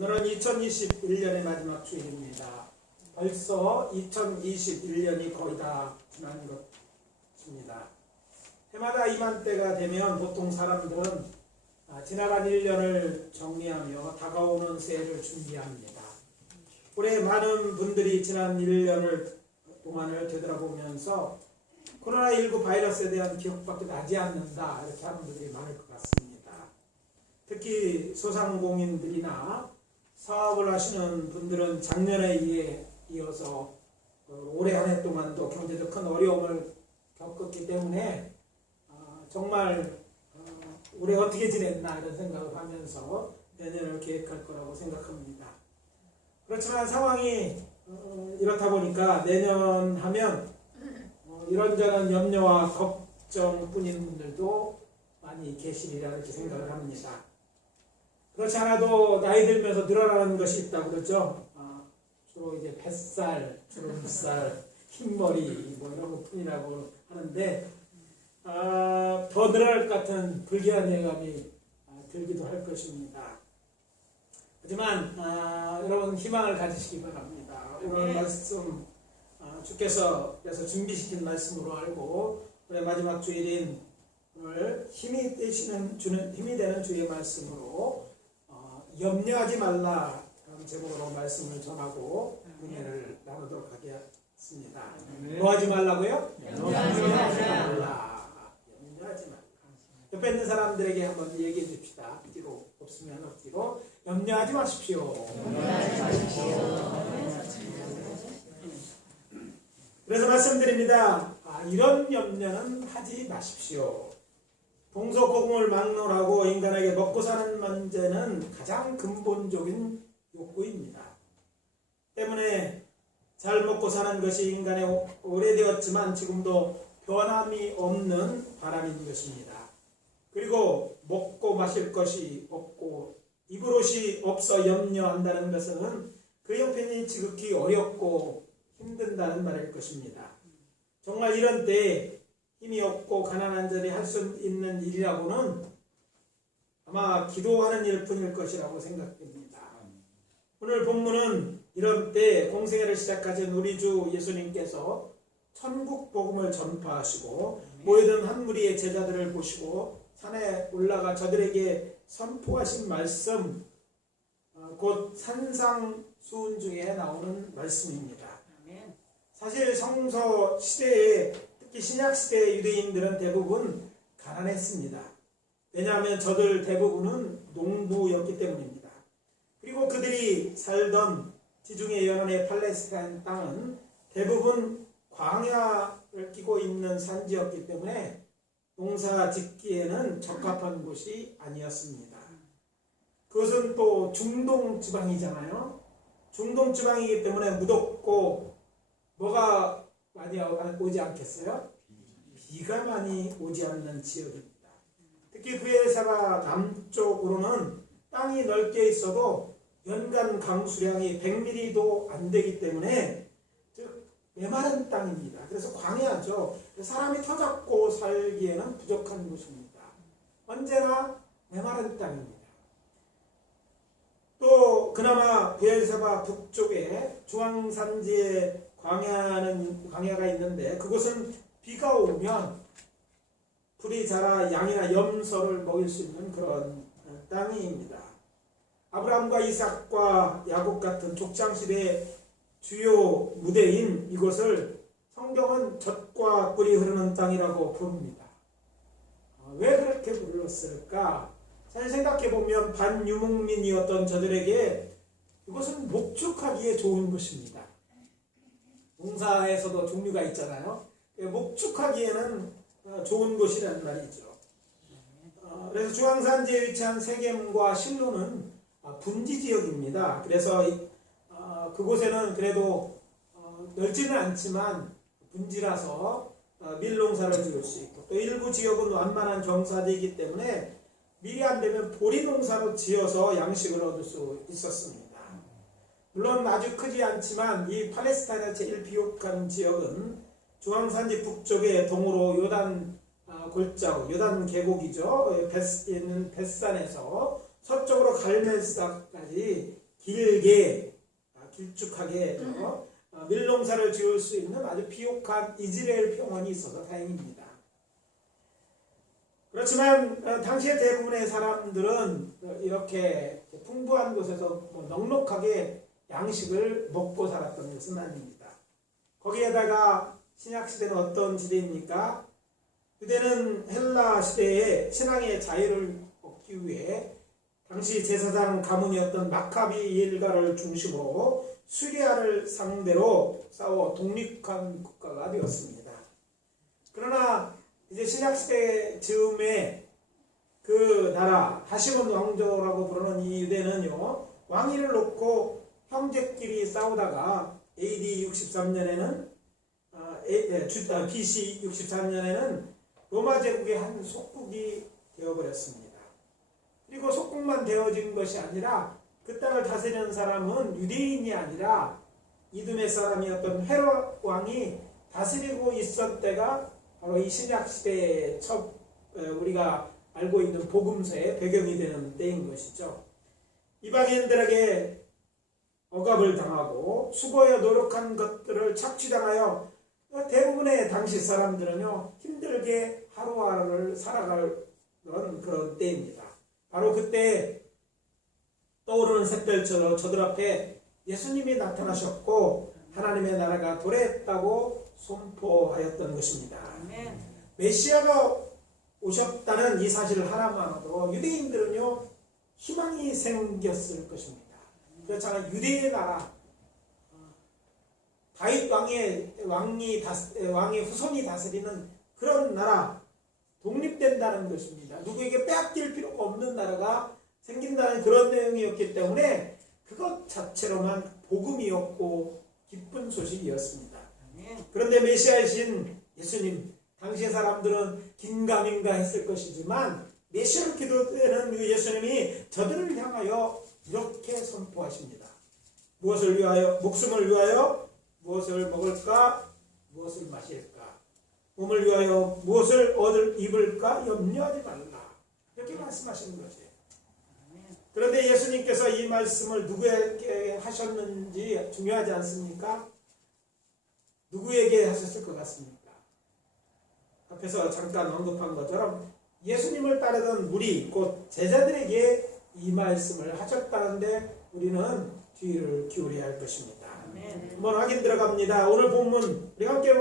오늘은 2021년의 마지막 주일입니다. 벌써 2021년이 거의 다 지난 것입니다. 해마다 이맘때가 되면 보통 사람들은 지나간 1년을 정리하며 다가오는 새해를 준비합니다. 올해 많은 분들이 지난 1년을 동안을 되돌아보면서 코로나19 바이러스에 대한 기억밖에 나지 않는다, 이렇게 하는 분들이 많을 것 같습니다. 특히 소상공인들이나 사업을 하시는 분들은 작년에 이어서 올해 한 해 동안도 경제적 큰 어려움을 겪었기 때문에 정말 올해 어떻게 지냈나 이런 생각을 하면서 내년을 계획할 거라고 생각합니다. 그렇지만 상황이 이렇다 보니까 내년 하면 이런저런 염려와 걱정뿐인 분들도 많이 계시리라 이렇게 생각을 합니다. 그렇지 않아도 나이 들면서 늘어나는 것이 있다고 그러죠. 주로 이제 뱃살, 주름살, 흰머리 뭐 이런 것뿐이라고 하는데 더 늘어날 것 같은 불길한 예감이 들기도 할 것입니다. 하지만 여러분 희망을 가지시기 바랍니다. 오늘 말씀 주께서 그래서 준비시킨 말씀으로 알고 올해 마지막 주일인 오늘 힘이 되는 주의 말씀으로 염려하지 말라 라는 제목으로 말씀을 전하고 은혜를 나누도록 하겠습니다. 뭐 하지 말라고요? 염려하지 말라. 염려하지 말라. 옆에 있는 사람들에게 한번 얘기해 줍시다. 뒤로 없으면 앞뒤로 염려하지 마십시오. 염려하지 마십시오. 그래서 말씀드립니다. 이런 염려는 하지 마십시오. 동서고금을 막론하고 인간에게 먹고 사는 문제는 가장 근본적인 욕구입니다. 때문에 잘 먹고 사는 것이 인간의 오래되었지만 지금도 변함이 없는 바람인 것입니다. 그리고 먹고 마실 것이 없고 입을 옷이 없어 염려한다는 것은 그 형편이 지극히 어렵고 힘든다는 말일 것입니다. 정말 이런 때에 힘이 없고 가난한 자들이 할 수 있는 일이라고는 아마 기도하는 일뿐일 것이라고 생각됩니다. 오늘 본문은 이런 때 공생애를 시작하신 우리 주 예수님께서 천국 복음을 전파하시고 모여든 한 무리의 제자들을 보시고 산에 올라가 저들에게 선포하신 말씀, 곧 산상수훈 중에 나오는 말씀입니다. 사실 성서 시대에 특히 신약 시대의 유대인들은 대부분 가난했습니다. 왜냐하면 저들 대부분은 농부였기 때문입니다. 그리고 그들이 살던 지중해 연안의 팔레스타인 땅은 대부분 광야를 끼고 있는 산지였기 때문에 농사 짓기에는 적합한 곳이 아니었습니다. 그것은 또 중동 지방이잖아요. 중동 지방이기 때문에 무덥고 뭐가 많이 오지 않겠어요? 비가 많이 오지 않는 지역입니다. 특히 브에르사바 남쪽으로는 땅이 넓게 있어도 연간 강수량이 100mm도 안 되기 때문에 즉 메마른 땅입니다. 그래서 광야죠. 사람이 터잡고 살기에는 부족한 곳입니다. 언제나 메마른 땅입니다. 또 그나마 브에르사바 북쪽에 중앙산지에 광야가 있는데 그곳은 비가 오면 풀이 자라 양이나 염소를 먹일 수 있는 그런 땅입니다. 아브라함과 이삭과 야곱 같은 족장시대의 주요 무대인 이곳을 성경은 젖과 꿀이 흐르는 땅이라고 부릅니다. 왜 그렇게 불렀을까? 사실 생각해보면 반유목민이었던 저들에게 이것은 목축하기에 좋은 곳입니다. 농사에서도 종류가 있잖아요. 목축하기에는 좋은 곳이라는 말이죠. 그래서 중앙산지에 위치한 세겜과 실로는 분지지역입니다. 그래서 그곳에는 그래도 넓지는 않지만 분지라서 밀농사를 지을 수 있고 또 일부 지역은 완만한 경사지이기 때문에 미리 안 되면 보리농사로 지어서 양식을 얻을 수 있었습니다. 물론 아주 크지 않지만 이 팔레스타인의 제일 비옥한 지역은 중앙산지 북쪽에 동으로 요단 골짜기, 요단 계곡이죠. 있는 벳산에서 서쪽으로 갈멜사까지 길게 길쭉하게 밀농사를 지을 수 있는 아주 비옥한 이스라엘 평원이 있어서 다행입니다. 그렇지만 당시의 대부분의 사람들은 이렇게 풍부한 곳에서 넉넉하게 양식을 먹고 살았던 것은 아닙니다. 거기에다가 신약시대는 어떤 시대입니까? 유대는 헬라 시대에 신앙의 자유를 얻기 위해 당시 제사장 가문이었던 마카비 일가를 중심으로 수리아를 상대로 싸워 독립한 국가가 되었습니다. 그러나 이제 신약시대 즈음에 그 나라 하시몬 왕조라고 부르는 이 유대는요, 왕위를 놓고 형제끼리 싸우다가 AD 63년에는 BC 63년에는 로마 제국의 한 속국이 되어버렸습니다. 그리고 속국만 되어진 것이 아니라 그 땅을 다스리는 사람은 유대인이 아니라 이두메 사람이었던 헤롯 왕이 다스리고 있었 때가 바로 이 신약시대의 첫 우리가 알고 있는 복음서의 배경이 되는 때인 것이죠. 이방인들에게 억압을 당하고 수고하여 노력한 것들을 착취당하여 대부분의 당시 사람들은요, 힘들게 하루하루를 살아가는 그런 때입니다. 바로 그때 떠오르는 샛별처럼 저들 앞에 예수님이 나타나셨고 하나님의 나라가 도래했다고 선포하였던 것입니다. 메시아가 오셨다는 이 사실을 하나만으로도 유대인들은요, 희망이 생겼을 것입니다. 그렇잖아요. 유대의 나라, 다윗 왕의 후손이 다스리는 그런 나라, 독립된다는 것입니다. 누구에게 빼앗길 필요가 없는 나라가 생긴다는 그런 내용이었기 때문에 그것 자체로만 복음이었고 기쁜 소식이었습니다. 그런데 메시아이신 예수님, 당시의 사람들은 긴가민가 했을 것이지만 메시아를 기도되는 예수님이 저들을 향하여 이렇게 선포하십니다. 무엇을 위하여? 목숨을 위하여 무엇을 먹을까? 무엇을 마실까? 몸을 위하여 무엇을 입을까? 염려하지 말라. 이렇게 말씀하시는 거죠. 그런데 예수님께서 이 말씀을 누구에게 하셨는지 중요하지 않습니까? 누구에게 하셨을 것 같습니까? 앞에서 잠깐 언급한 것처럼 예수님을 따르던 무리, 곧 제자들에게 이 말씀을 하셨다는데 우리는 귀를 기울여야 할 것입니다. 한번 확인 들어갑니다. 오늘 본문, 우리가 함께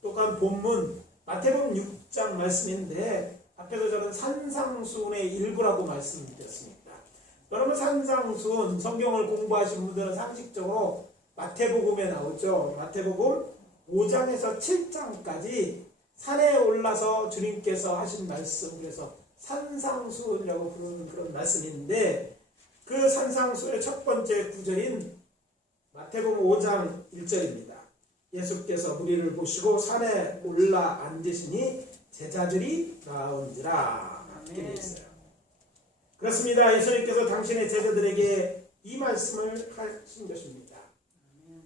독한 본문 마태복음 6장 말씀인데 앞에서 저는 산상수훈의 일부라고 말씀드렸습니다. 여러분, 산상수훈 성경을 공부하신 분들은 상식적으로 마태복음에 나오죠. 마태복음 5장에서 7장까지 산에 올라서 주님께서 하신 말씀, 그래서 산상수훈이라고 부르는 그런 말씀인데 그 산상수훈의 첫 번째 구절인 마태복음 5장 1절입니다. 예수께서 무리를 보시고 산에 올라 앉으시니 제자들이 나온지라. 이렇게 되어 있어요. 그렇습니다. 예수님께서 당신의 제자들에게 이 말씀을 하신 것입니다.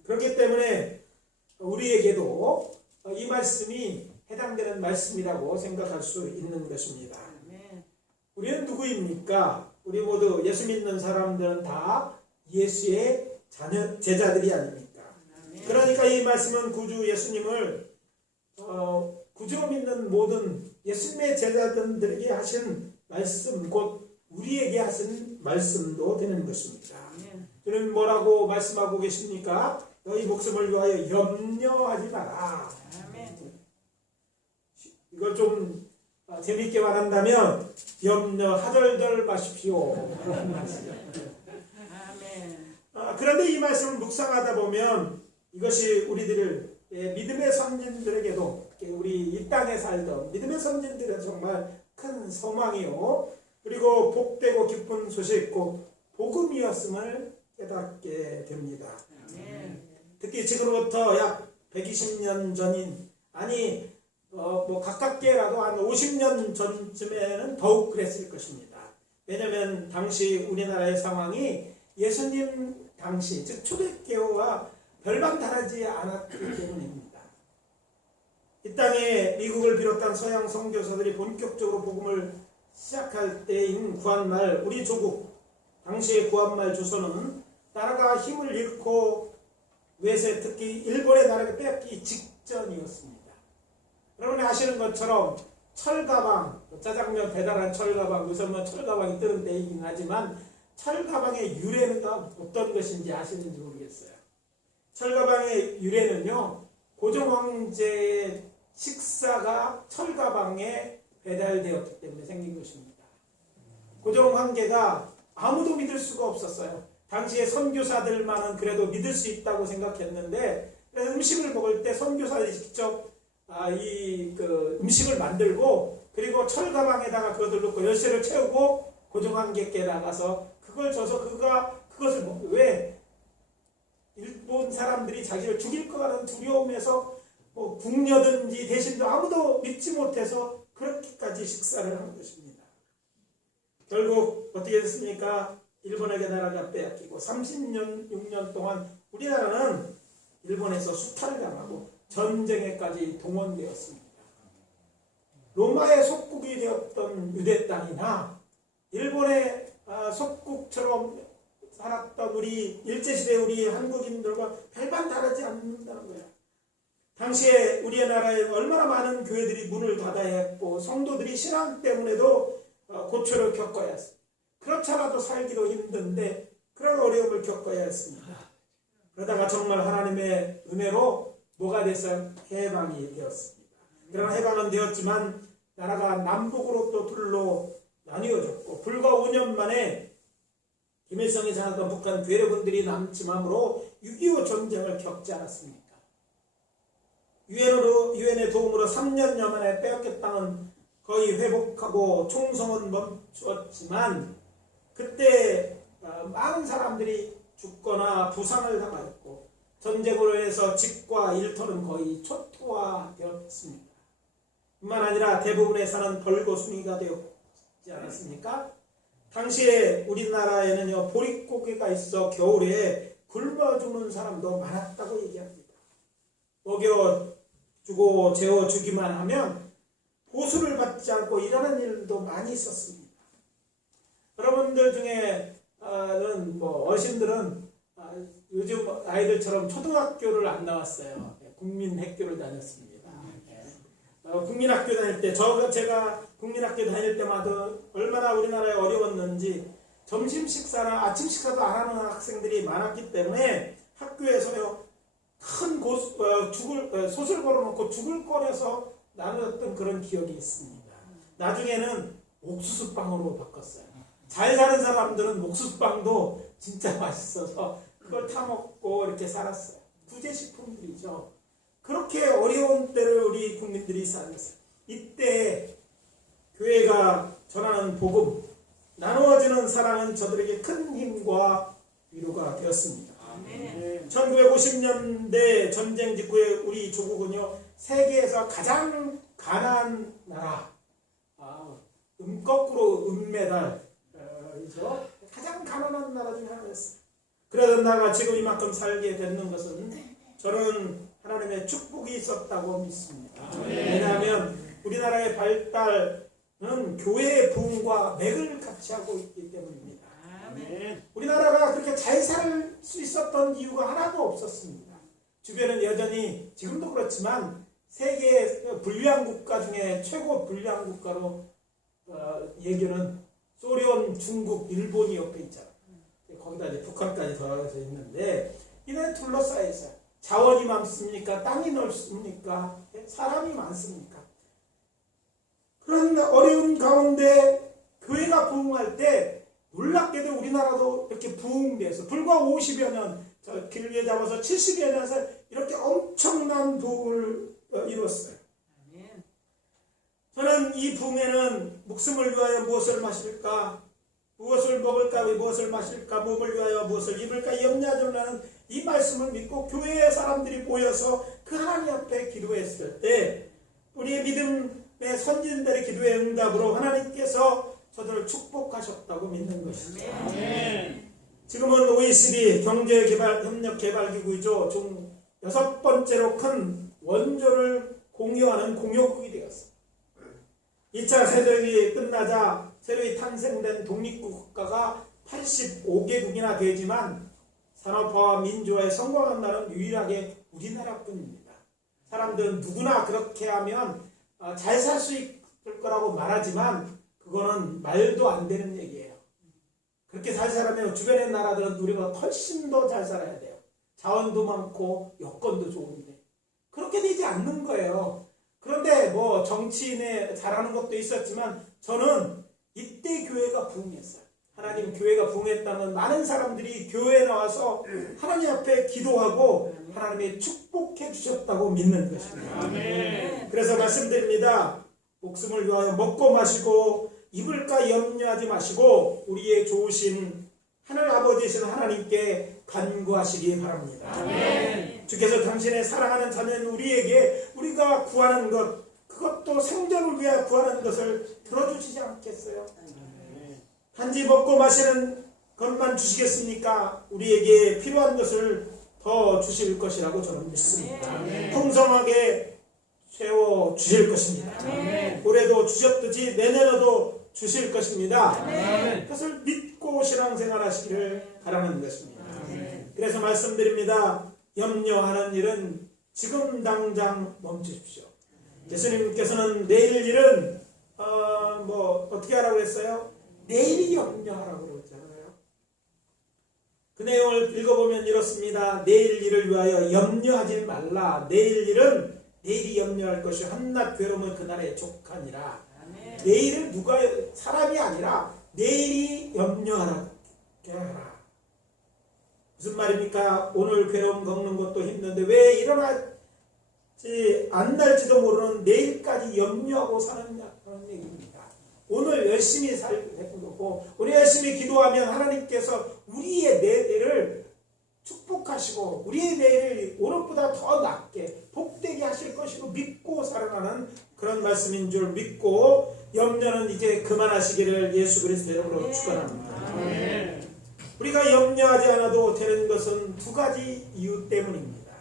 그렇기 때문에 우리에게도 이 말씀이 해당되는 말씀이라고 생각할 수 있는 것입니다. 우리는 누구입니까? 우리 모두 예수 믿는 사람들은 다 예수의 제자들이 아닙니까? 그러니까 이 말씀은 구주 예수님을 구주로 믿는 모든 예수님의 제자들에게 하신 말씀, 곧 우리에게 하신 말씀도 되는 것입니다. 주님 뭐라고 말씀하고 계십니까? 너희 목숨을 위하여 염려하지 마라. 이걸 좀 재미있게 말한다면 염려 하덜덜 마십시오. 그런데 이 말씀을 묵상하다 보면 이것이 우리들을 믿음의 선진들에게도, 우리 이 땅에 살던 믿음의 선진들은 정말 큰 소망이요, 그리고 복되고 기쁜 소식, 곧 복음이었음을 깨닫게 됩니다. 특히 지금부터 약 120년 전인, 아니 가깝게라도 한 50년 전쯤에는 더욱 그랬을 것입니다. 왜냐하면 당시 우리나라의 상황이 예수님 당시, 즉 초대교회와 별반 다르지 않았기 때문입니다. 이 땅에 미국을 비롯한 서양 선교사들이 본격적으로 복음을 시작할 때인 구한말 우리 조국 당시의 구한말 조선은 나라가 힘을 잃고 외세 특히 일본의 나라가 빼앗기 직전이었습니다. 여러분이 아시는 것처럼 철가방, 짜장면 배달한 철가방, 요새 뭐 철가방이 뜨는 때이긴 하지만 철가방의 유래는 어떤 것인지 아시는지 모르겠어요. 철가방의 유래는요, 고종황제의 식사가 철가방에 배달되었기 때문에 생긴 것입니다. 고종황제가 아무도 믿을 수가 없었어요. 당시에 선교사들만은 그래도 믿을 수 있다고 생각했는데, 그래서 음식을 먹을 때 선교사들이 직접 음식을 만들고, 그리고 철가방에다가 그것을 넣고 열쇠를 채우고 고종황제께 나가서 그걸 줘서 그것을 먹고, 왜? 일본 사람들이 자기를 죽일 것 같은 두려움에서 궁녀든지 대신도 아무도 믿지 못해서 그렇게까지 식사를 한 것입니다. 결국 어떻게 됐습니까? 일본에게 나라가 빼앗기고 36년 동안 우리나라는 일본에서 수탈을 당하고 전쟁에까지 동원되었습니다. 로마의 속국이 되었던 유대 땅이나 일본의 속국처럼 살았던 우리 일제시대 우리 한국인들과 별반 다르지 않는다는 거예요. 당시에 우리의 나라에 얼마나 많은 교회들이 문을 닫아야 했고 성도들이 신앙 때문에도 고초를 겪어야 했습니다. 그렇잖아도 살기도 힘든데 그런 어려움을 겪어야 했습니다. 그러다가 정말 하나님의 은혜로 뭐가 됐어요? 해방이 되었습니다. 그런 해방은 되었지만 나라가 남북으로 또 둘로 나뉘어졌고 불과 5년 만에 김일성이 장악한 북한 괴뢰군들이 남침함으로 6.25 전쟁을 겪지 않았습니까? 유엔의 도움으로 3년여 만에 빼앗긴 땅은 거의 회복하고 총성은 멈추었지만 그때 많은 사람들이 죽거나 부상을 당하였고 전쟁으로 인해서 집과 일터는 거의 초토화되었습니다. 뿐만 아니라 대부분의 산은 벌거숭이가 되었지 않았습니까? 당시에 우리나라에는요 보릿고개가 있어 겨울에 굶어 죽는 사람도 많았다고 얘기합니다. 먹여주고 재워주기만 하면 보수를 받지 않고 일하는 일도 많이 있었습니다. 여러분들 중에는 어르신들은 요즘 아이들처럼 초등학교를 안 나왔어요. 국민학교를 다녔습니다. 국민학교 다닐 때 제가 국민학교 다닐 때마다 얼마나 우리나라에 어려웠는지 점심 식사나 아침 식사도 안 하는 학생들이 많았기 때문에 학교에서요 큰 솥을 걸어놓고 죽을 꺼내서 나누었던 그런 기억이 있습니다. 나중에는 옥수수빵으로 바꿨어요. 잘 사는 사람들은 옥수수빵도 진짜 맛있어서 그걸 타먹고 이렇게 살았어요. 구제식품들이죠. 그렇게 어려운 때를 우리 국민들이 살았어요. 이때 교회가 전하는 복음, 나누어지는 사랑은 저들에게 큰 힘과 위로가 되었습니다. 1950년대 전쟁 직후에 우리 조국은요 세계에서 가장 가난한 나라, 거꾸로 은메달이죠. 가장 가난한 나라 중에 하나였어요. 그러던 나라가 지금 이만큼 살게 되는 것은 저는 하나님의 축복이 있었다고 믿습니다. 왜냐하면 우리나라의 발달은 교회의 부흥과 맥을 같이 하고 있기 때문입니다. 우리나라가 그렇게 잘 살 수 있었던 이유가 하나도 없었습니다. 주변은 여전히 지금도 그렇지만 세계 불량 국가 중에 최고 불량 국가로 얘기는 소련, 중국, 일본이 옆에 있잖아요. 거기다 이제 북한까지 더해서 있는데 이네 둘러싸여 있어요. 자원이 많습니까? 땅이 넓습니까? 사람이 많습니까? 그런 어려운 가운데 교회가 부흥할 때 놀랍게도 우리나라도 이렇게 부흥돼서 불과 50여 년, 길게 잡아서 70여 년에서 이렇게 엄청난 부흥을 이뤘어요. 저는 이 부흥에는 목숨을 위하여 무엇을 마실까? 무엇을 먹을까? 무엇을 마실까? 몸을 위하여 무엇을 입을까? 염려하는 이 말씀을 믿고 교회의 사람들이 모여서 그 하나님 앞에 기도했을 때 우리의 믿음의 선진들의 기도의 응답으로 하나님께서 저들을 축복하셨다고 믿는 것이죠. 지금은 OECD 경제협력개발기구이죠. 중 6번째로 큰 원조를 공유하는 공유국이 되었습니다. 2차 세계대전이 끝나자 새로이 탄생된 독립국가가 85개국이나 되지만 산업화와 민주화에 성공한 나라는 유일하게 우리나라뿐입니다. 사람들은 누구나 그렇게 하면 잘 살 수 있을 거라고 말하지만 그거는 말도 안 되는 얘기예요. 그렇게 잘 살려면 주변의 나라들은 우리가 훨씬 더 잘 살아야 돼요. 자원도 많고 여건도 좋은데 그렇게 되지 않는 거예요. 그런데 뭐 정치인에 잘하는 것도 있었지만 저는 이때 교회가 부흥했어요. 하나님 교회가 부흥했다면 많은 사람들이 교회에 나와서 하나님 앞에 기도하고 하나님이 축복해 주셨다고 믿는 것입니다. 아멘. 그래서 말씀드립니다. 목숨을 위하여 먹고 마시고 입을까 염려하지 마시고 우리의 좋으신 하늘 아버지이신 하나님께 간구하시기 바랍니다. 아멘. 주께서 당신의 사랑하는 자는 우리에게 우리가 구하는 것 그것도 생존을 위하여 구하는 것을 들어주시지 않겠어요? 단지 먹고 마시는 것만 주시겠습니까? 우리에게 필요한 것을 더 주실 것이라고 저는 믿습니다. 아멘. 풍성하게 채워 주실 것입니다. 아멘. 올해도 주셨듯이 내년에도 주실 것입니다. 아멘. 그것을 믿고 신앙생활 하시기를 바라는 것입니다. 아멘. 그래서 말씀드립니다. 염려하는 일은 지금 당장 멈추십시오. 예수님께서는 내일 일은 어떻게 하라고 했어요? 내일이 염려하라고 그러잖아요. 그 내용을 읽어보면 이렇습니다. 내일 일을 위하여 염려하지 말라. 내일 일은 내일이 염려할 것이 한낱 괴로움은 그날에 족하니라. 아멘. 내일은 누가 사람이 아니라 내일이 염려하라. 무슨 말입니까? 오늘 괴로움 겪는 것도 힘든데 왜 일어나지 않날지도 모르는 내일까지 염려하고 사느냐 하는 얘기입니다. 오늘 열심히 살고 거고 우리 열심히 기도하면 하나님께서 우리의 내일을 축복하시고 우리의 내일을 오늘보다 더 낫게 복되게 하실 것이고 믿고 살아가는 그런 말씀인 줄 믿고 염려는 이제 그만하시기를 예수 그리스도의 이름으로 축원합니다. 네. 우리가 염려하지 않아도 되는 것은 두 가지 이유 때문입니다.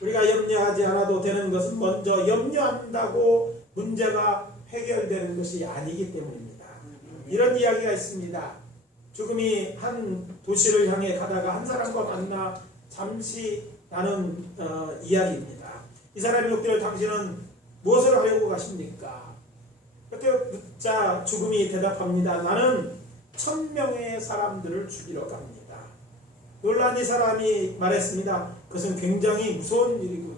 우리가 염려하지 않아도 되는 것은 먼저 염려한다고 문제가 해결되는 것이 아니기 때문입니다. 이런 이야기가 있습니다. 죽음이 한 도시를 향해 가다가 한 사람과 만나 잠시 나눈 이야기입니다. 이 사람이 묻기를 당신은 무엇을 하려고 가십니까? 그때 묻자 죽음이 대답합니다. 나는 1000명의 사람들을 죽이러 갑니다. 놀란 이 사람이 말했습니다. 그것은 굉장히 무서운 일이군요.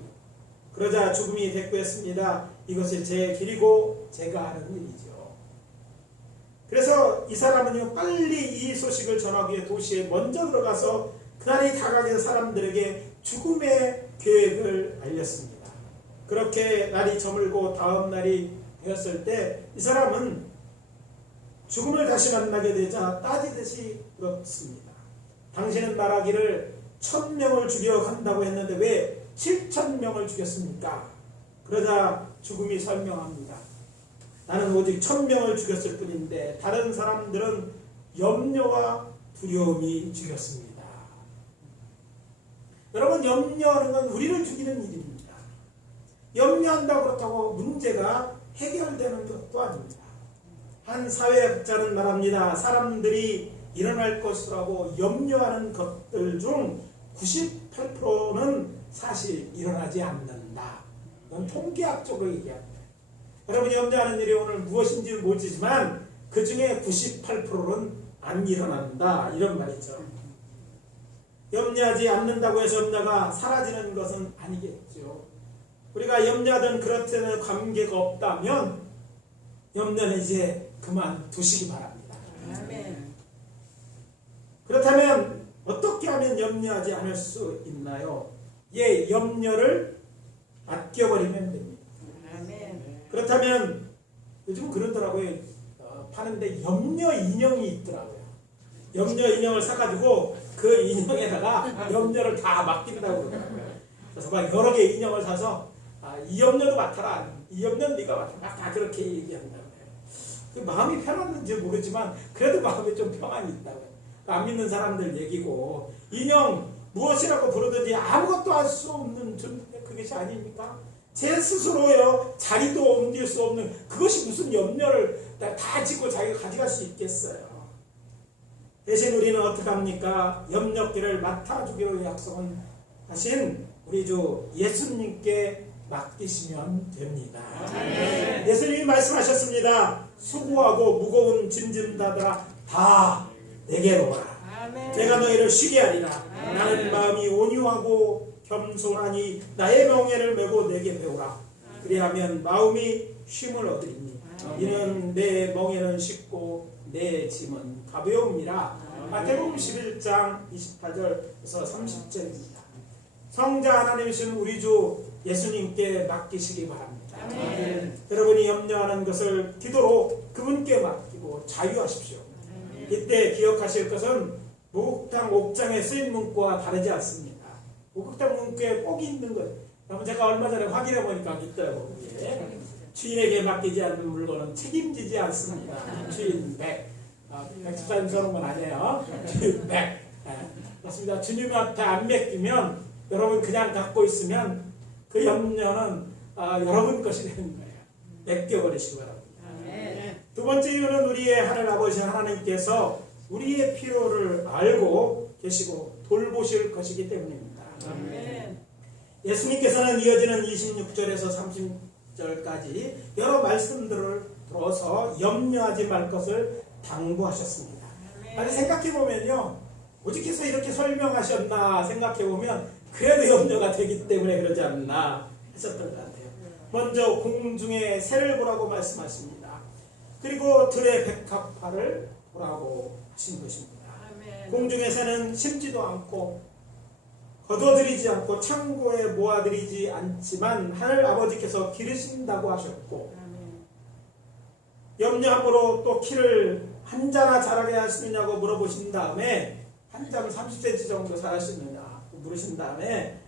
그러자 죽음이 대꾸했습니다. 이것이 제 길이고 제가 하는 일이죠. 그래서 이 사람은요 빨리 이 소식을 전하기 위해 도시에 먼저 들어가서 그날이 다가간 사람들에게 죽음의 계획을 알렸습니다. 그렇게 날이 저물고 다음 날이 되었을 때 이 사람은 죽음을 다시 만나게 되자 따지듯이 물었습니다. 당신은 말하기를 1000명을 죽여 간다고 했는데 왜 7000명을 죽였습니까? 그러자 죽음이 설명합니다. 나는 오직 1000명을 죽였을 뿐인데 다른 사람들은 염려와 두려움이 죽였습니다. 여러분 염려하는 건 우리를 죽이는 일입니다. 염려한다고 그렇다고 문제가 해결되는 것도 아닙니다. 한 사회학자는 말합니다. 사람들이 일어날 것이라고 염려하는 것들 중 98%는 사실 일어나지 않는다. 이건 통계학적으로 얘기합니다. 여러분 염려하는 일이 오늘 무엇인지는 모르지만 그 중에 98%는 안 일어난다. 이런 말이죠. 염려하지 않는다고 해서 염려가 사라지는 것은 아니겠죠. 우리가 염려하던 그렇다는 관계가 없다면 염려는 이제 그만두시기 바랍니다. 아멘. 그렇다면 어떻게 하면 염려하지 않을 수 있나요? 염려를 아껴버리면 됩니다. 아멘. 그렇다면 요즘 그러더라고요. 파는데 염려 인형이 있더라고요. 염려 인형을 사가지고 그 인형에다가 염려를 다 맡긴다고 그러더라고요. 그래서 막 여러 개 인형을 사서 이 염려도 맡아라. 이 염려는 네가 맡아라. 다 그렇게 얘기한다고요. 그 마음이 편안한지 모르지만 그래도 마음에 좀 평안이 있다고요. 안 믿는 사람들 얘기고 인형 무엇이라고 부르든지 아무것도 할 수 없는 그것이 아닙니까? 제 스스로요 자리도 옮길 수 없는 그것이 무슨 염려를 다 짓고 자기가 가져갈 수 있겠어요. 대신 우리는 어떻게 합니까? 염려길을 맡아주기로 약속은 하신 우리 주 예수님께 맡기시면 됩니다. 예수님이 말씀하셨습니다. 수고하고 무거운 짐진 자들아 다 내게로 와라. 내가 너희를 쉬게 하리라. 나는 마음이 온유하고 겸손하니 나의 멍에를 메고 내게 배우라. 그리하면 마음이 쉼을 얻으리니 이는 내 멍에는 쉽고 내 짐은 가벼움이라. 마태복음 11장 28절에서 30절입니다. 성자 하나님이신 우리 주 예수님께 맡기시기 바랍니다. 여러분이 염려하는 것을 기도로 그분께 맡기고 자유하십시오. 이때 기억하실 것은 목욕탕 옥장에 쓰인 문구와 다르지 않습니다. 목욕탕 문구에 꼭 있는 것. 여러분 제가 얼마 전에 확인해 보니까 있더라고요. 주인에게 맡기지 않는 물건은 책임지지 않습니다. 주인 100. 백수사님 써놓은 건 아니에요. 주인 100. 맞습니다. 주님한테 안 맡기면 여러분 그냥 갖고 있으면 그 염려는 여러분 것이 되는 거예요. 맡겨버리시기 바랍니다. 두 번째 이유는 우리의 하늘 아버지 하나님께서 우리의 필요를 알고 계시고 돌보실 것이기 때문입니다. 예수님께서는 이어지는 26절에서 30절까지 여러 말씀들을 들어서 염려하지 말 것을 당부하셨습니다. 아니 생각해보면요, 오직해서 이렇게 설명하셨나 생각해보면 그래도 염려가 되기 때문에 그러지 않나 하셨던 것 같아요. 먼저 공중의 새를 보라고 말씀하십니다. 그리고 들의 백합화를 보라고 하신 것입니다. 공중의 새는 심지도 않고 거둬들이지 않고 창고에 모아들이지 않지만 하늘 아버지께서 기르신다고 하셨고, 염려함으로 또 키를 한 자나 자라게 하시느냐고 물어보신 다음에 한 자는 30cm 정도 자라시느냐 물으신 다음에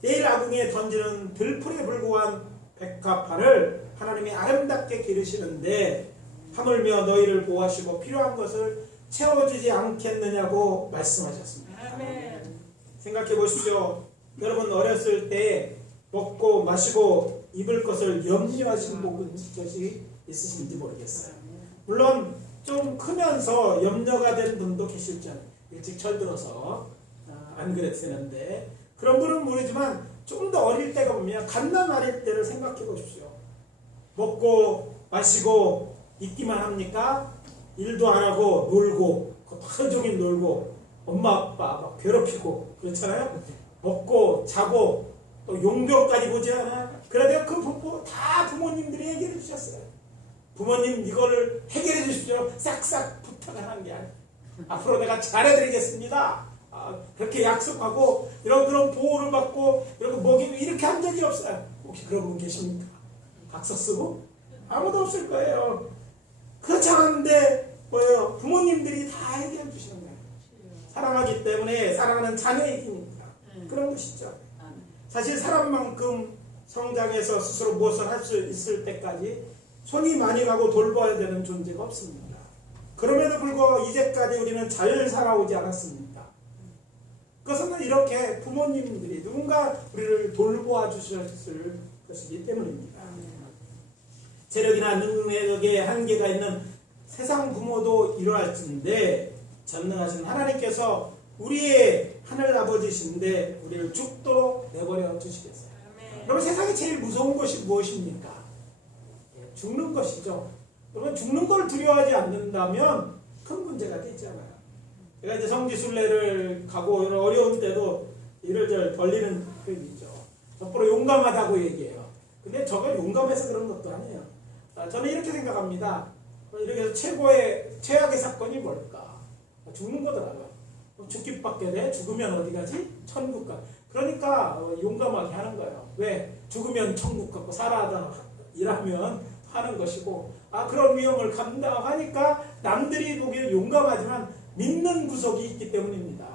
내일 아궁이에 던지는 들풀에 불구한 백합화를 하나님이 아름답게 기르시는데 하물며 너희를 보호하시고 필요한 것을 채워주지 않겠느냐고 말씀하셨습니다. 생각해 보십시오. 여러분 어렸을 때 먹고 마시고 입을 것을 염려하신 것이 있으신지 모르겠어요. 물론 좀 크면서 염려가 된 분도 계실지 않아요. 일찍 철들어서 안 그랬었는데 그런 분은 모르지만 조금 더 어릴 때가 보면 갓난 어릴 때를 생각해 보십시오. 먹고 마시고 있기만 합니까? 일도 안 하고 놀고 하루 종일 놀고 엄마 아빠 막 괴롭히고 그렇잖아요. 먹고 자고 또 용병까지 보지 않아요. 그래도 그 부모 다 부모님들이 해결해 주셨어요. 부모님 이거를 해결해 주십시오. 싹싹 부탁을 한 게 아니에요. 앞으로 내가 잘해드리겠습니다. 그렇게 약속하고 그런 보호를 받고 이런 먹이고 이렇게 한 적이 없어요. 혹시 그런 분 계십니까? 각서 쓰고? 아무도 없을 거예요. 그렇지 않은데 뭐예요? 부모님들이 다 해결해 주시는 거예요. 사랑하기 때문에 사랑하는 자녀이기니까 그런 것이죠. 사실 사람만큼 성장해서 스스로 무엇을 할 수 있을 때까지 손이 많이 가고 돌봐야 되는 존재가 없습니다. 그럼에도 불구하고 이제까지 우리는 잘 살아오지 않았습니다. 그것은 이렇게 부모님들이 누군가 우리를 돌보아 주셨을 것이기 때문입니다. 재력이나 능력에 한계가 있는 세상 부모도 이러할진데 전능하신 하나님께서 우리의 하늘 아버지신데 우리를 죽도록 내버려 주시겠어요. 여러분 세상에 제일 무서운 것이 무엇입니까? 죽는 것이죠. 여러분 죽는 걸 두려워하지 않는다면 큰 문제가 되지 않아요. 제가 이제 성지순례를 가고 어려운 때도 이럴저럴 벌리는 표현이죠. 저보로 용감하다고 얘기해요. 근데 저가 용감해서 그런 것도 아니에요. 저는 이렇게 생각합니다. 이렇게 해서 최악의 사건이 뭘까? 죽는 거더라고요. 죽기밖에 돼? 죽으면 어디 가지? 천국 가. 그러니까 용감하게 하는 거예요. 왜? 죽으면 천국 가고 살아다 일하면 하는 것이고, 그런 위험을 감당하니까 남들이 보기에 용감하지만 믿는 구석이 있기 때문입니다.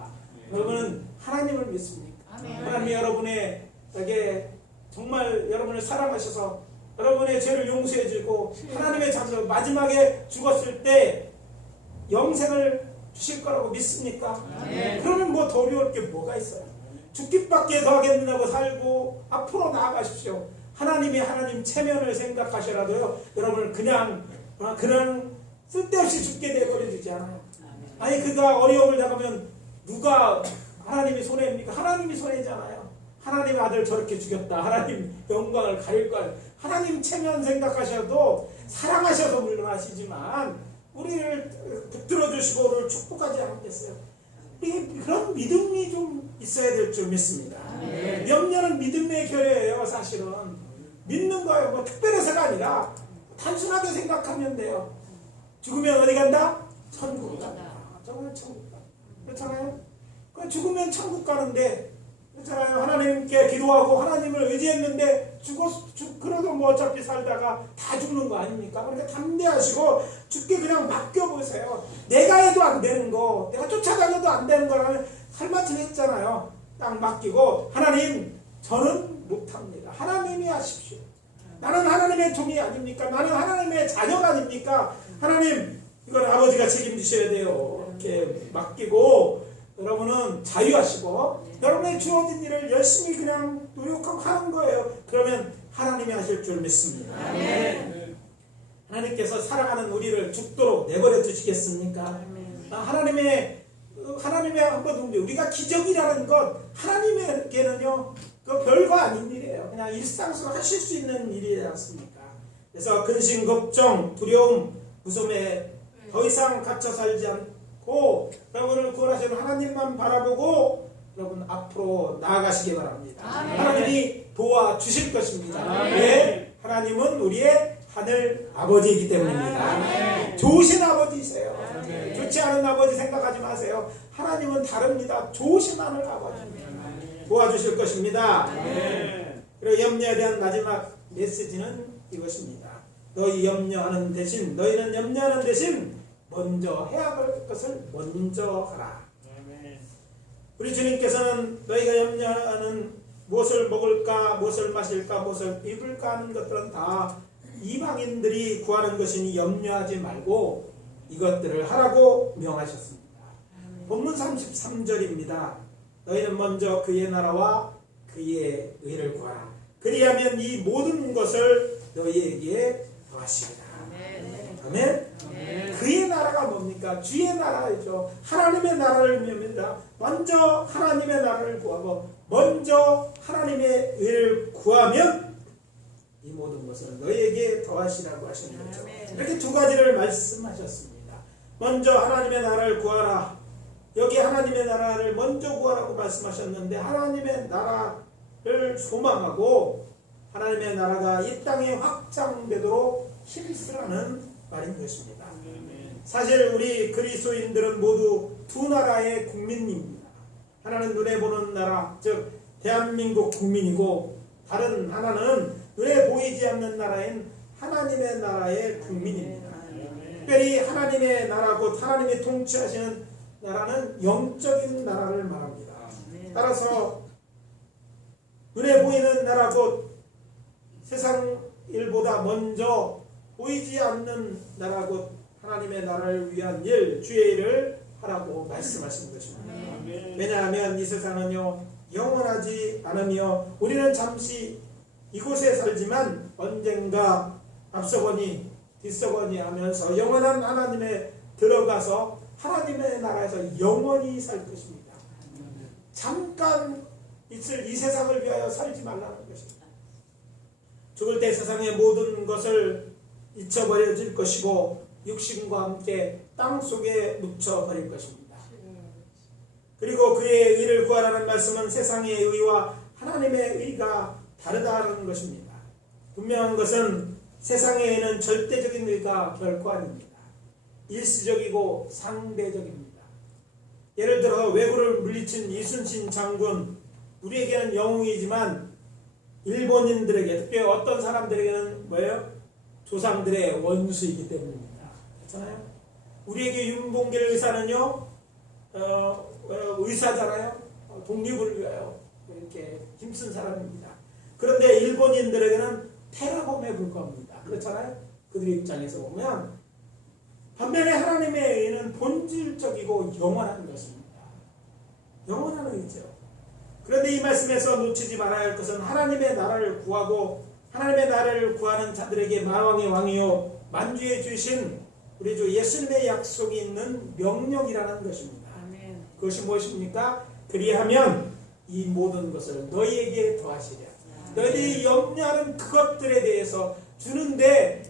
여러분은 하나님을 믿습니까? 하나님이 여러분에게 정말 여러분을 사랑하셔서 여러분의 죄를 용서해 주고 하나님의 자녀로 마지막에 죽었을 때 영생을 주실 거라고 믿습니까? 그러면 뭐 더 어려울 게 뭐가 있어요? 죽기밖에 더 하겠느냐고 살고 앞으로 나아가십시오. 하나님 체면을 생각하셔라도요, 여러분을 그냥 쓸데없이 죽게 내버려 주지 않아요. 아니 그가 어려움을 당하면 누가 하나님이 손해입니까? 하나님이 손해잖아요. 하나님 아들 저렇게 죽였다. 하나님 영광을 가릴 거 아니에요. 하나님 체면 생각하셔도 사랑하셔서 물러나시지만 우리를 붙들어 주시고 우리를 축복하지 않겠어요. 그런 믿음이 좀 있어야 될 줄 믿습니다. 염려는 믿음의 결여예요. 사실은 믿는 거예요. 뭐 특별해서가 아니라 단순하게 생각하면 돼요. 죽으면 어디 간다? 천국 간다. 정말 천국 간다. 그렇잖아요. 죽으면 천국 가는데 그렇잖아요. 하나님께 기도하고 하나님을 의지했는데 그래도 뭐 어차피 살다가 다 죽는 거 아닙니까? 그러니까 담대하시고 죽게 그냥 맡겨보세요. 내가 해도 안 되는 거, 내가 쫓아다녀도 안 되는 거라면 할마치를 했잖아요. 딱 맡기고 하나님 저는 못합니다. 하나님이 하십시오. 나는 하나님의 종이 아닙니까? 나는 하나님의 자녀가 아닙니까? 하나님 이건 아버지가 책임지셔야 돼요. 이렇게 맡기고 여러분은 자유하시고 여러분의 주어진 일을 열심히 그냥 노력하고 하는 거예요. 그러면 하나님이 하실 줄 믿습니다. 네. 하나님께서 사랑하는 우리를 죽도록 내버려 두시겠습니까? 하나님의 한번 우리가 기적이라는 것 하나님에게는요 그 별거 아닌 일이에요. 그냥 일상적으로 하실 수 있는 일이지 않습니까? 그래서 근심, 걱정, 두려움, 무서움에 더 이상 갇혀 살지 않고 여러분을 구원하시는 하나님만 바라보고 여러분 앞으로 나아가시기 바랍니다. 하나님이 도와주실 것입니다. 왜? 하나님은 우리의 하늘 아버지이기 때문입니다. 좋으신 아버지이세요. 좋지 않은 아버지 생각하지 마세요. 하나님은 다릅니다. 좋으신 하늘 아버지입니다. 도와주실 것입니다. 그리고 염려에 대한 마지막 메시지는 이것입니다. 너희는 염려하는 대신 먼저 해야 할 것을 먼저 하라. 우리 주님께서는 너희가 염려하는 무엇을 먹을까, 무엇을 마실까, 무엇을 입을까 하는 것들은 다 이방인들이 구하는 것이니 염려하지 말고 이것들을 하라고 명하셨습니다. 본문 33절입니다. 너희는 먼저 그의 나라와 그의 의를 구하라. 그리하면 이 모든 것을 너희에게 더하시리라. 아멘. 그의 나라가 뭡니까? 주의 나라이죠. 하나님의 나라를 뭅니다. 먼저 하나님의 나라를 구하고 먼저 하나님의 의를 구하면 이 모든 것을 너희에게 더하시라고 하시는 거죠. 이렇게 두 가지를 말씀하셨습니다. 먼저 하나님의 나라를 구하라. 여기 하나님의 나라를 먼저 구하라고 말씀하셨는데 하나님의 나라를 소망하고 하나님의 나라가 이 땅에 확장되도록 힘쓰라는 말인 것입니다. 사실 우리 그리스도인들은 모두 두 나라의 국민입니다. 하나는 눈에 보는 나라, 즉 대한민국 국민이고 다른 하나는 눈에 보이지 않는 나라인 하나님의 나라의 국민입니다. 특별히 하나님의 나라 곧 하나님이 통치하시는 나라는 영적인 나라를 말합니다. 따라서 눈에 보이는 나라 곧 세상 일보다 먼저 보이지 않는 나라 곧 하나님의 나라를 위한 일, 주의 일을 하라고 말씀하신 것입니다. 왜냐하면 이 세상은요 영원하지 않으며 우리는 잠시 이곳에 살지만 언젠가 앞서거니 뒤서거니 하면서 영원한 하나님에 들어가서 하나님의 나라에서 영원히 살 것입니다. 잠깐 있을 이 세상을 위하여 살지 말라는 것입니다. 죽을 때 세상의 모든 것을 잊혀버려질 것이고 육신과 함께 땅 속에 묻혀버릴 것입니다. 그리고 그의 의를 구하라는 말씀은 세상의 의와 하나님의 의가 다르다는 것입니다. 분명한 것은 세상의 의는 절대적인 의가 결코 아닙니다. 일시적이고 상대적입니다. 예를 들어 왜구를 물리친 이순신 장군, 우리에게는 영웅이지만 일본인들에게 특히 어떤 사람들에게는 뭐예요? 조상들의 원수이기 때문입니다. 그렇잖아요? 우리에게 윤봉길 의사는요 의사잖아요. 독립을 위하여 이렇게 힘쓴 사람입니다. 그런데 일본인들에게는 테러범에 불과합니다. 그렇잖아요? 그들 입장에서 보면 반면에 하나님의 의는 본질적이고 영원한 것입니다. 영원한 의죠. 그런데 이 말씀에서 놓치지 말아야 할 것은 하나님의 나라를 구하고 하나님의 나라를 구하는 자들에게 만왕의 왕이요 만주의 주신 우리 주 예수님의 약속이 있는 명령이라는 것입니다. 아멘. 그것이 무엇입니까? 그리하면 이 모든 것을 너희에게 더하시랴. 너희들이 염려하는 그것들에 대해서 주는데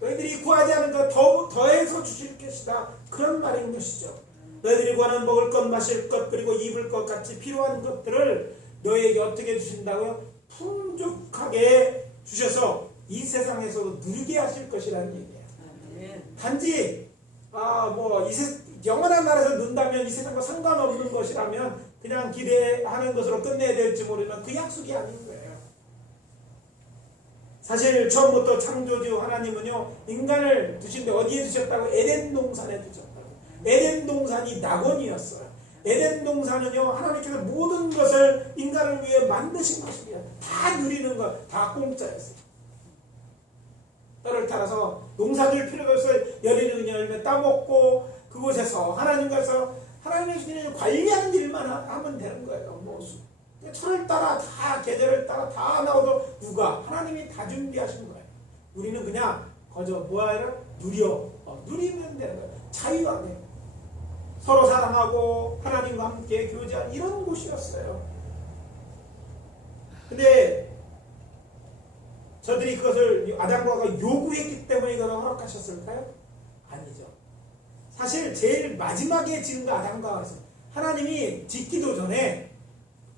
너희들이 구하지 않은 것 더해서 주실 것이다. 그런 말인 것이죠. 너희들이 구하는 먹을 것, 마실 것, 그리고 입을 것 같이 필요한 것들을 너희에게 어떻게 주신다고요? 풍족하게 주셔서 이 세상에서도 누리게 하실 것이라는 얘기예요. 아멘. 단지 영원한 나라에서 는다면 이 세상과 상관없는 것이라면 그냥 기대하는 것으로 끝내야 될지 모르지만 그 약속이 아닌 거예요. 사실 처음부터 창조주 하나님은요, 인간을 두신데 어디에 두셨다고? 에덴 동산에 두셨다고. 에덴 동산이 낙원이었어요. 에덴 동산은요, 하나님께서 모든 것을 인간을 위해 만드신 것이에요. 다 누리는 것, 다 공짜였어요. 떨을 따라서 농사질 필요가 없어요. 열리는 열매 따먹고 그곳에서 하나님께서 하나님의 주님을 관리하는 일만 하면 되는 거예요. 철을 따라 다 계절을 따라 다 나오도 누가? 하나님이 다 준비하신 거예요. 우리는 그냥 거저 뭐하라? 누리면 되는 거예요. 자유하게 서로 사랑하고 하나님과 함께 교제하는 이런 곳이었어요. 근데 저들이 그것을 아담과 하와가 요구했기 때문에 이걸 허락하셨을까요? 아니죠. 사실 제일 마지막에 지은 거 아담과 하와였어요. 하나님이 짓기도 전에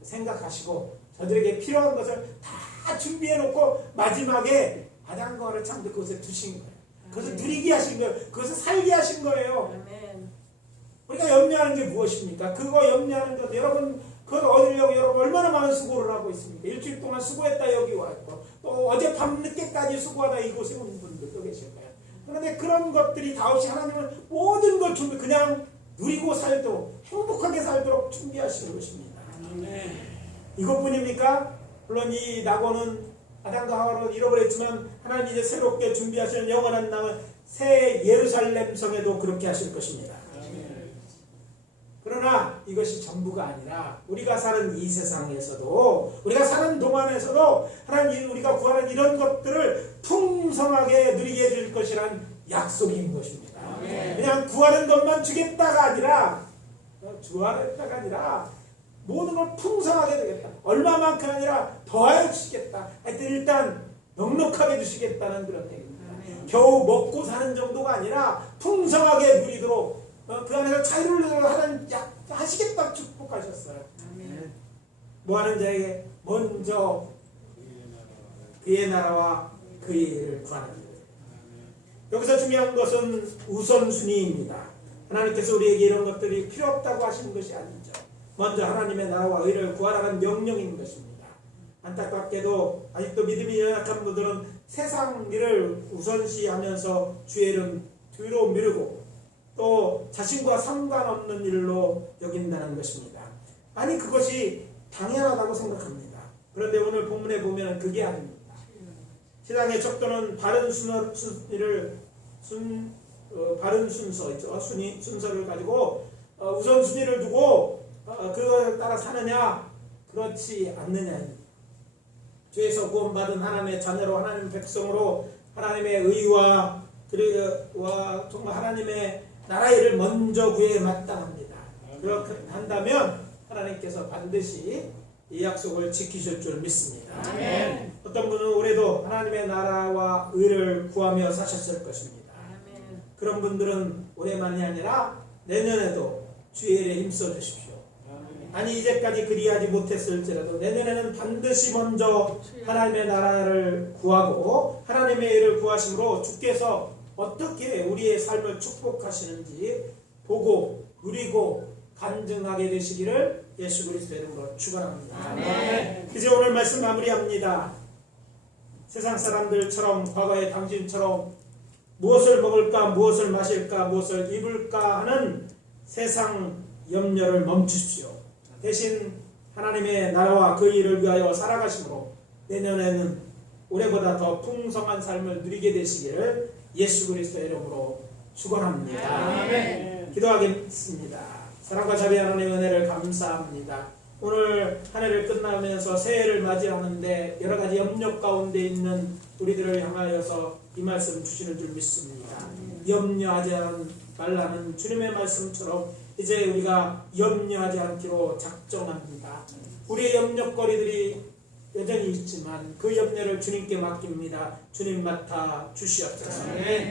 생각하시고 저들에게 필요한 것을 다 준비해 놓고 마지막에 아담과 하와를 창조 그것에 두신 거예요. 그것을 누리게 하신 거예요. 그것을 살게 하신 거예요. 우리가 염려하는 게 무엇입니까? 그거 염려하는 것, 여러분 그걸 얻으려고 여러분 얼마나 많은 수고를 하고 있습니까? 일주일 동안 수고했다 여기 왔고 또 어제 밤늦게까지 수고하다 이곳에 온 분들도 계실 거예요. 그런데 그런 것들이 다 없이 하나님은 모든 걸 준비, 그냥 누리고 살도록 행복하게 살도록 준비하시는 것입니다. 이것뿐입니까? 물론 이 낙원은 아담과 하와를 잃어버렸지만 하나님이 이제 새롭게 준비하시는 영원한 남은 새 예루살렘 성에도 그렇게 하실 것입니다. 그러나 이것이 전부가 아니라 우리가 사는 이 세상에서도 우리가 사는 동안에서도 하나님 우리가 구하는 이런 것들을 풍성하게 누리게 해줄 것이란 약속인 것입니다. 그냥 구하는 것만 주겠다가 아니라 모든 걸 풍성하게 되겠다. 얼마만큼 아니라 더하여 주시겠다. 하여튼 일단 넉넉하게 주시겠다는 그런 얘기입니다. 겨우 먹고 사는 정도가 아니라 풍성하게 누리도록 그 안에서 자유를 하나님 하시겠다 축복하셨어요. 뭐하는 자에게 먼저 그의 나라와 그의 일을 구하는 것. 여기서 중요한 것은 우선순위입니다. 하나님께서 우리에게 이런 것들이 필요 없다고 하시는 것이 아니죠. 먼저 하나님의 나라와 의를 구하라는 명령인 것입니다. 안타깝게도 아직도 믿음이 연약한 분들은 세상 일을 우선시하면서 주의를 뒤로 미루고 또 자신과 상관없는 일로 여긴다는 것입니다. 아니 그것이 당연하다고 생각합니다. 그런데 오늘 본문에 보면 그게 아닙니다. 세상의 척도는 바른 순서를 가지고 우선순위를 두고 그거에 따라 사느냐 그렇지 않느냐입니다. 죄에서 구원받은 하나님의 자녀로 하나님의 백성으로 하나님의 의와 정말 하나님의 나라의 일을 먼저 구해 마땅합니다. 그렇게 한다면 하나님께서 반드시 이 약속을 지키실 줄 믿습니다. 아멘. 어떤 분은 올해도 하나님의 나라와 의를 구하며 사셨을 것입니다. 아멘. 그런 분들은 올해만이 아니라 내년에도 주의 일에 힘써 주십시오. 아니 이제까지 그리하지 못했을지라도 내년에는 반드시 먼저 하나님의 나라를 구하고 하나님의 일을 구하심으로 주께서 어떻게 우리의 삶을 축복하시는지 보고 누리고 간증하게 되시기를 예수 그리스도의 이름으로 축원합니다. 아멘. 이제 오늘 말씀 마무리합니다. 세상 사람들처럼 과거의 당신처럼 무엇을 먹을까 무엇을 마실까 무엇을 입을까 하는 세상 염려를 멈추십시오. 대신 하나님의 나라와 그 일을 위하여 살아가심으로 내년에는 올해보다 더 풍성한 삶을 누리게 되시기를 예수 그리스도의 이름으로 축원합니다. 아멘. 기도하겠습니다. 사랑과 자비 하나님의 은혜를 감사합니다. 오늘 한 해를 끝나면서 새해를 맞이하는데 여러 가지 염려 가운데 있는 우리들을 향하여서 이 말씀 주시는 줄 믿습니다. 염려하지 말라는 주님의 말씀처럼 이제 우리가 염려하지 않기로 작정합니다. 우리의 염려거리들이 여전히 있지만 그 염려를 주님께 맡깁니다. 주님 맡아 주시옵소서.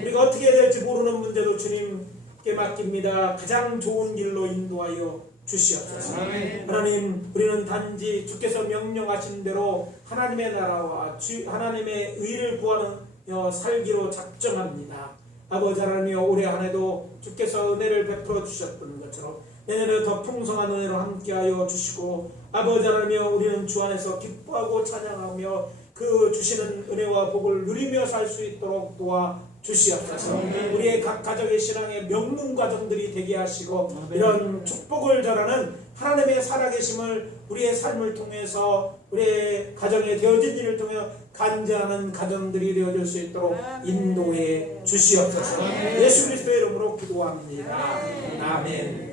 우리가 어떻게 해야 될지 모르는 문제도 주님께 맡깁니다. 가장 좋은 길로 인도하여 주시옵소서. 하나님, 우리는 단지 주께서 명령하신 대로 하나님의 나라와 하나님의 의를 구하며 살기로 작정합니다. 아버지 하나님, 올해 한 해도 주께서 은혜를 베풀어 주셨던 것처럼 내년에 더 풍성한 은혜로 함께하여 주시고, 아버지 하나님, 우리는 주 안에서 기뻐하고 찬양하며 그 주시는 은혜와 복을 누리며 살 수 있도록 도와 주시옵소서. 우리의 각 가정의 신앙의 명문 가정들이 되게 하시고, 이런 축복을 전하는 하나님의 살아계심을 우리의 삶을 통해서 우리의 가정에 되어진 일을 통해 간증하는 가정들이 되어질 수 있도록 인도해 주시옵소서. 예수 그리스도의 이름으로 기도합니다. 아멘.